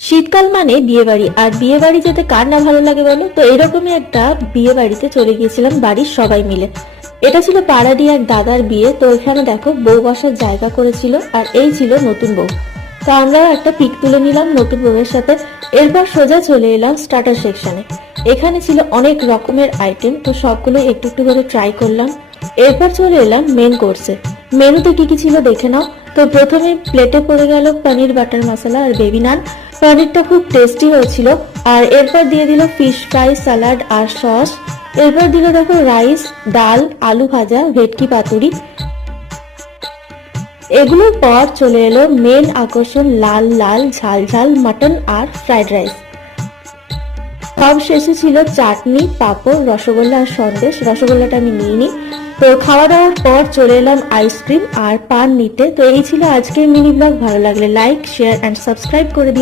শীতকাল মানে বিয়ে বাড়ি, আর বিয়ে বাড়ি যেতে কার না ভালো লাগে বলো? তো এরকমই একটা বিয়ে বাড়িতে চলে গিয়েছিলাম বাড়ির সবাই মিলে। এটা ছিল পাড়ারই এক দাদার বিয়ে। তো এখানে দেখো বউ বসার জায়গা করেছিল, আর এই ছিল নতুন বউ। তো আমরাও একটা পিক তুলে নিলাম নতুন বউয়ের সাথে। এরপর সোজা চলে এলাম স্টার্টার সেকশনে। এখানে ছিল অনেক রকমের আইটেম, তো সবগুলো একটু একটু করে ট্রাই করলাম। এরপর চলে এলাম মেন কোর্সে। মেনুতে কি কি ছিল দেখে নাও। তো প্রথমে প্লেটে পড়ে গেল পনির বাটার মশলা আর বেবি নান। পনিরটা খুব টেস্টি হয়েছিল। আর এরপর দিয়ে দিল ফিশ ফ্রাই, স্যালাড আর সস। এরপর দিল দেখো রাইস, ডাল, আলু ভাজা, ভেটকি পাতুরি। এগুলোর পর চলে এলো মেন আকর্ষণ, লাল লাল ঝাল ঝাল মাটন আর ফ্রাইড রাইস। সব শেষে ছিল চাটনি, পাঁপড়, রসগোল্লা আর সন্দেশ। রসগোল্লাটা আমি নিইনি। তো খাওয়া দাওয়ার পর চলে এলাম আইসক্রিম আর পান নিতে। তো এই ছিল আজকের মিনি ব্লগ। ভালো লাগলে লাইক, শেয়ার অ্যান্ড সাবস্ক্রাইব করে দিও।